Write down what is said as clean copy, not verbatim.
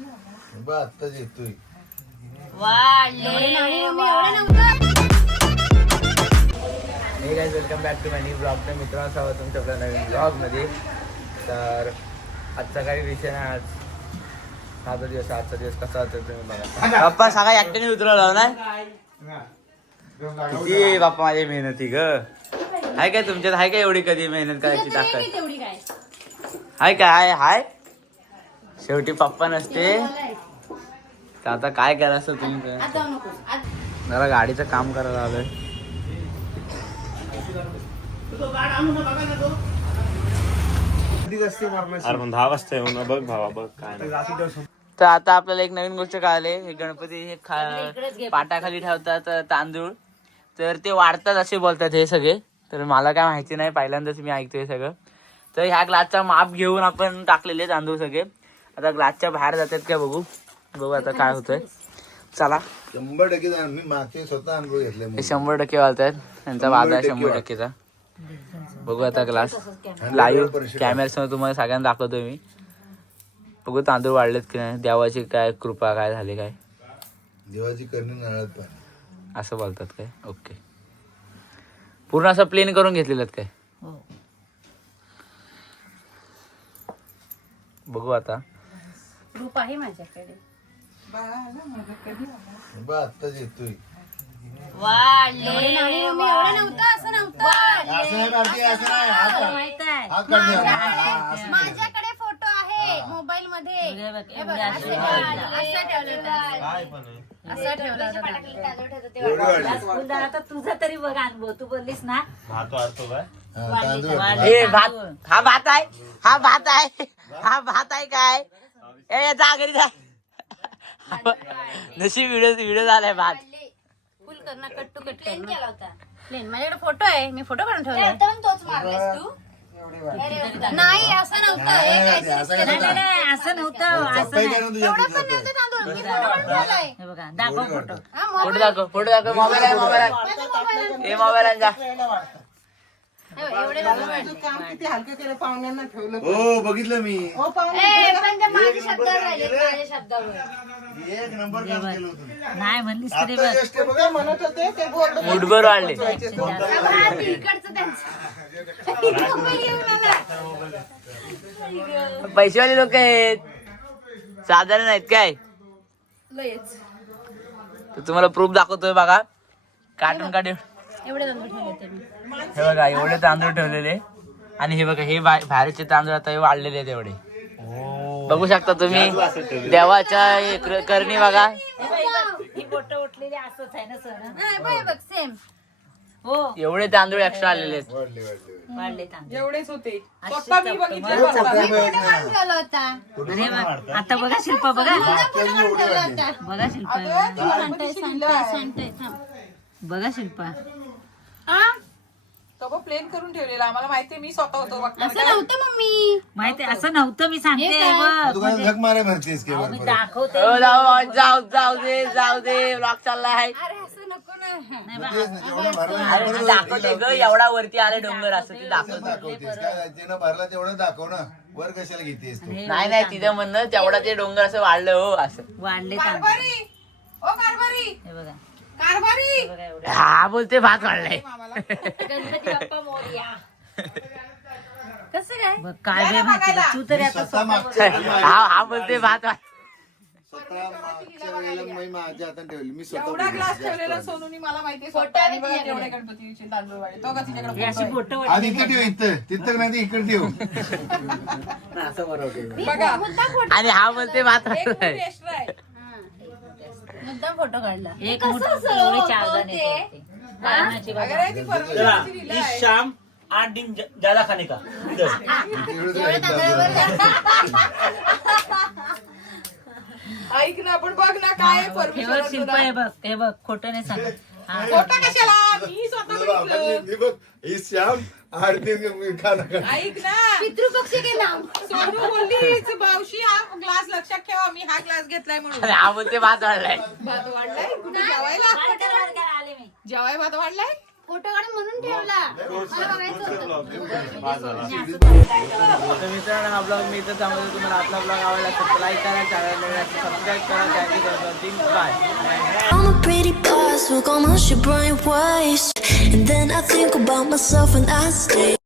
आत्ताच येतोय hey guys welcome back to my new blog. तर मित्रांनो स्वागत तुमच्या आपल्या नवीन ब्लॉगमध्ये. तर आजचा काही विषय नाही. आज आजचा दिवस कसा होता तुम्ही बघा. बाप्पा सकाळी एकट्याने उतरवला ना किती बाप्पा माझी मेहनती ग आहे काय तुमच्यात आहे काय एवढी कधी मेहनत करायची ताकद हाय काय हाय शेवटी पप्पा नसते तर आता काय करायचं तुम्ही जरा गाडीचं काम करायला आलोय. अरे पण 10 वाजता येऊ ना बघ भावा बघ काय तर आता आपल्याला एक नवीन गोष्ट कळाली. हे गणपती हे पाटाखाली ठेवतात तांदूळ तर ते वाढतात असे बोलतात हे सगळे. तर मला काय माहिती नाही पहिल्यांदाच मी ऐकतोय सगळं. तर ह्या ग्लासचा माप घेऊन आपण टाकलेले तांदूळ सगळे आता ग्लासच्या बाहेर जातात काय बघू आता काय होतंय. चला 100% मी मागचे स्वतः अनुभव घेतले. हे 100% वालतायत त्यांचा वादा आहे 100%चा. बघू आता ग्लास लाईव्ह कॅमेऱ्यासमोर तुम्हाला सगळ्यांना दाखवतोय मी. बघू तांदूळ वाढलेत की नाही देवाची काय कृपा काय झाली काय देवाची करणी नारळात पाणी असं बोलतात काय. ओके पूर्ण असं प्लेन करून घेतलेलं काय बघू आता. रूप आहे माझ्याकडे आत्ताच येतोय माझ्याकडे फोटो आहे मोबाईल मध्ये असं ठेवलं. आता तुझा तरी बघ अनुभव तू बोललीस ना भातो आरतो काय हे भात हा भात आहे हा भात आहे हा भात आहे काय ए जा घरी जा नशीब व्हिडिओ झालाय भात फुल करणं कट टू कट केला होता. माझ्याकडे फोटो आहे मी फोटो काढून ठेवला तोच मारलास तू. नाही असं नव्हतं असं नव्हतं हे बघा दाखव फोटो फोटो दाखव मोबाईल आहे हे मोबाईल जा. काम किती हलकं केलं पाहुण्यांना ठेवलं. हो बघितलं मी माझ्या शब्दावर राहिले शब्दावर एक नंबर काम केलं होतं. नाही म्हणलीस तरी बघ आता just बघा म्हणत होते ते बोर्ड मुठभर वाढले इकडचं त्यांचं पैसेवाले लोक आहेत साधारण आहेत काय. लयच तर तुम्हाला प्रूफ दाखवतोय बघा कार्टून काढ. एवढे तांदूळ ठेवले होते मी. हे बघा एवढे तांदूळ ठेवलेले आणि हे बघा हे बाहेरचे तांदूळ आता हे वाढलेले आहेत एवढे बघू शकता तुम्ही. देवाच्या करणी बघा ही फोटो उठलेली असंच आहे ना सर बघ सेम हो एवढे तांदूळ एक्स्ट्रा आलेले आहेत. वाढले तांदूळ एवढेच होते. स्वतः मी बघितले. ठेवला होता. अरे वा, आता बघा शिल्पा बघा बघा शिल्पा बघा शिल्पा तो प्लेन करून ठेवलेला आम्हाला माहिती मी स्वतः होतो असं नव्हतं मम्मी माहिती असं नव्हतं मी सांगते बघ दुकानात झक मारे भरतेस की मी दाखवते हो, जाऊ दे ब्लॉग चाललाय. अरे असं नको ना. अरे दाखवते ग एवढा वरती आले डोंगर असं ते दाखवते. दाखवतेस काय ज्यानं भरला तेवढं दाखव ना वर कशाला घेतेस तू. नाही तिथं म्हणणं तेवढा ते डोंगर असं वाढलं हो असं. वाढले तांदूळ कारभारी ओ कारभारी हे बघा कारभारी बघा एवढं हा बोलते भात वाढलाय. गणपती बाप्पा मोरया. कसं काय बघ काय बे माहिती बघ. तू तरी आता स्वतः मागच्या हा बोलते भात स्वतः मागच्या वेळेला मी माझ्या हातात ठेवली मी स्वतः एवढा ग्लास बोललो. ठेवलेला सोनूनी मला माहिती स्वतः आणि बघा तेवढे गणपतीचे तांदूळ वाढले. तो का तिच्याकडे अशी फोटो फोटो आधी इथं ठेव इथं तिथं नाही ते इकडे ठेव. आहे. बघा आणि हा बोलते भात एक वाढलाय. मोठी extra आहे. मुद्दाम फोटो काढला. एक मोठी एवढी 4 दाणे होते. लग्नाची बघा. अरे ती परमिशनची लिहिलं आहे. शाम 8 दिन ज्यादा खाने का एवढं ऐक ना पण बघ ना काय हे बघ शिल्पा परमिशन हे बघ हे बघ खोटं नाही सांगत हा खोटा कशाला मी स्वतः बघितलं. बघ ही श्याम आरती खाना ऐक ना पितृपक्षी केला. सोनू बोलली मावशी हा ग्लास लक्षात ठेवा मी हा ग्लास घेतलाय म्हणून. आणि हा बोलते भात वाढलाय. भात वाढलाय कुठे जेवायला वर्गाला आले मी जेवाय भात वाढलाय. फोटो काढून म्हणून ठेवला मला बघायचं होतं. तर मित्रांनो हा ब्लॉग मी इथं थांबवतो. तुम्हाला आपला ब्लॉग आवडला असेल तर लाईक करा, चॅनलला सबस्क्राईब करा. Thank you bye. I'm a pretty boss, look on my shit bright waist. And then I think about myself and I stay.